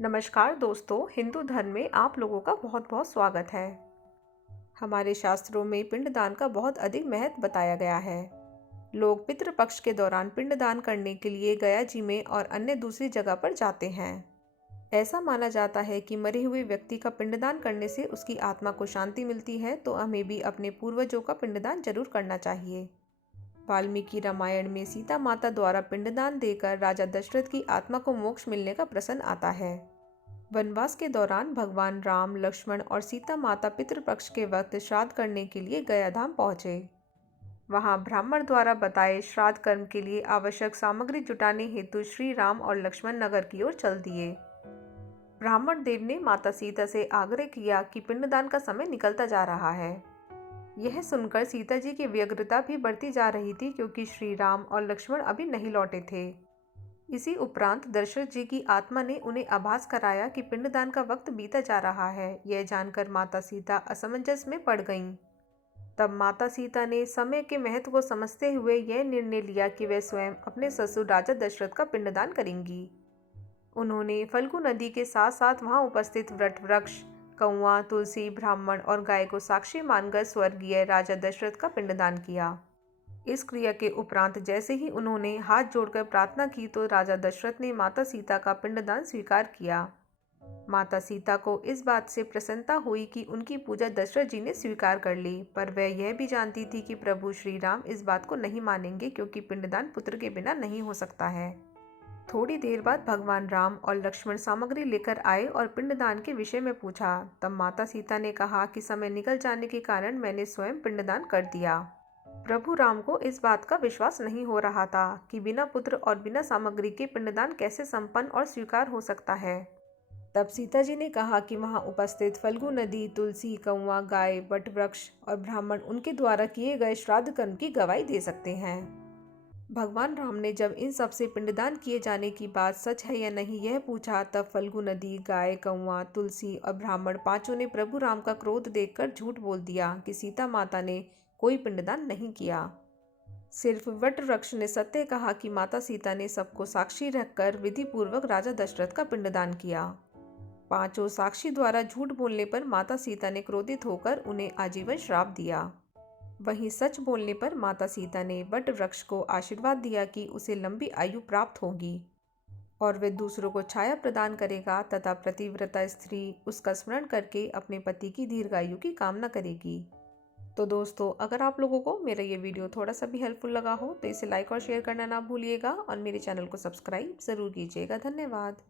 नमस्कार दोस्तों, हिंदू धर्म में आप लोगों का बहुत बहुत स्वागत है। हमारे शास्त्रों में पिंडदान का बहुत अधिक महत्व बताया गया है। लोग पितृपक्ष के दौरान पिंडदान करने के लिए गया जी में और अन्य दूसरी जगह पर जाते हैं। ऐसा माना जाता है कि मरे हुए व्यक्ति का पिंडदान करने से उसकी आत्मा को शांति मिलती है, तो हमें भी अपने पूर्वजों का पिंडदान जरूर करना चाहिए। वाल्मीकि रामायण में सीता माता द्वारा पिंडदान देकर राजा दशरथ की आत्मा को मोक्ष मिलने का प्रसंग आता है। वनवास के दौरान भगवान राम, लक्ष्मण और सीता माता पितृपक्ष के वक्त श्राद्ध करने के लिए गया धाम पहुंचे। वहां ब्राह्मण द्वारा बताए श्राद्ध कर्म के लिए आवश्यक सामग्री जुटाने हेतु श्री राम और लक्ष्मण नगर की ओर चल दिए। ब्राह्मण देव ने माता सीता से आग्रह किया कि पिंडदान का समय निकलता जा रहा है। यह सुनकर सीता जी की व्यग्रता भी बढ़ती जा रही थी, क्योंकि श्री राम और लक्ष्मण अभी नहीं लौटे थे। इसी उपरांत दशरथ जी की आत्मा ने उन्हें आभास कराया कि पिंडदान का वक्त बीता जा रहा है। यह जानकर माता सीता असमंजस में पड़ गईं। तब माता सीता ने समय के महत्व को समझते हुए यह निर्णय लिया कि वे स्वयं अपने ससुर राजा दशरथ का पिंडदान करेंगी। उन्होंने फल्गु नदी के साथ साथ वहां उपस्थित वट वृक्ष, कौआ, तुलसी, ब्राह्मण और गाय को साक्षी मानकर स्वर्गीय राजा दशरथ का पिंडदान किया। इस क्रिया के उपरांत जैसे ही उन्होंने हाथ जोड़कर प्रार्थना की, तो राजा दशरथ ने माता सीता का पिंडदान स्वीकार किया। माता सीता को इस बात से प्रसन्नता हुई कि उनकी पूजा दशरथ जी ने स्वीकार कर ली, पर वह यह भी जानती थी कि प्रभु श्री राम इस बात को नहीं मानेंगे, क्योंकि पिंडदान पुत्र के बिना नहीं हो सकता है। थोड़ी देर बाद भगवान राम और लक्ष्मण सामग्री लेकर आए और पिंडदान के विषय में पूछा। तब माता सीता ने कहा कि समय निकल जाने के कारण मैंने स्वयं पिंडदान कर दिया। प्रभु राम को इस बात का विश्वास नहीं हो रहा था कि बिना पुत्र और बिना सामग्री के पिंडदान कैसे संपन्न और स्वीकार हो सकता है। तब सीता जी ने कहा कि वहां उपस्थित फल्गु नदी, तुलसी, कौआ, गाय, वट वृक्ष और ब्राह्मण उनके द्वारा किए गए श्राद्ध कर्म की गवाही दे सकते हैं। भगवान राम ने जब इन सब से पिंडदान किए जाने की बात सच है या नहीं यह पूछा, तब फल्गु नदी, गाय, कौआ, तुलसी और ब्राह्मण पांचों ने प्रभु राम का क्रोध देखकर झूठ बोल दिया कि सीता माता ने कोई पिंडदान नहीं किया। सिर्फ वट वृक्ष ने सत्य कहा कि माता सीता ने सबको साक्षी रखकर विधि पूर्वक राजा दशरथ का पिंडदान किया। पांचों साक्षी द्वारा झूठ बोलने पर माता सीता ने क्रोधित होकर उन्हें आजीवन श्राप दिया। वहीं सच बोलने पर माता सीता ने वट वृक्ष को आशीर्वाद दिया कि उसे लंबी आयु प्राप्त होगी और वह दूसरों को छाया प्रदान करेगा तथा पतिव्रता स्त्री उसका स्मरण करके अपने पति की दीर्घायु की कामना करेगी। तो दोस्तों, अगर आप लोगों को मेरा ये वीडियो थोड़ा सा भी हेल्पफुल लगा हो तो इसे लाइक और शेयर करना ना भूलिएगा और मेरे चैनल को सब्सक्राइब ज़रूर कीजिएगा। धन्यवाद।